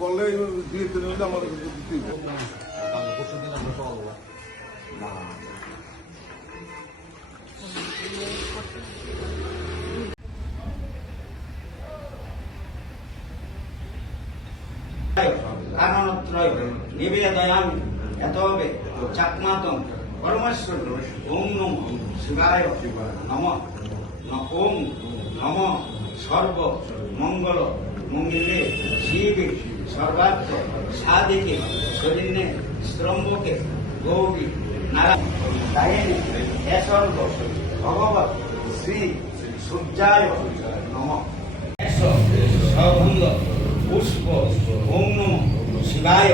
করলে দিয়ে দিলে আমার দিতেই কারণত্রয় নিবেদয়ামি এতবে চাকমাতম পরমেশ্বর ওম নম শিবায় নমঃ ওম নম সর্ব মঙ্গল মঙ্গলে শিবে সর্বার্থ সাধিকে শরীরে স্ত্রম্বকে গৌরী নারায়ণী এসর্ব ভগবত শ্রী সূর্যায় নমঃ সভঙ্গ পুষ্প ওম নম শিবায়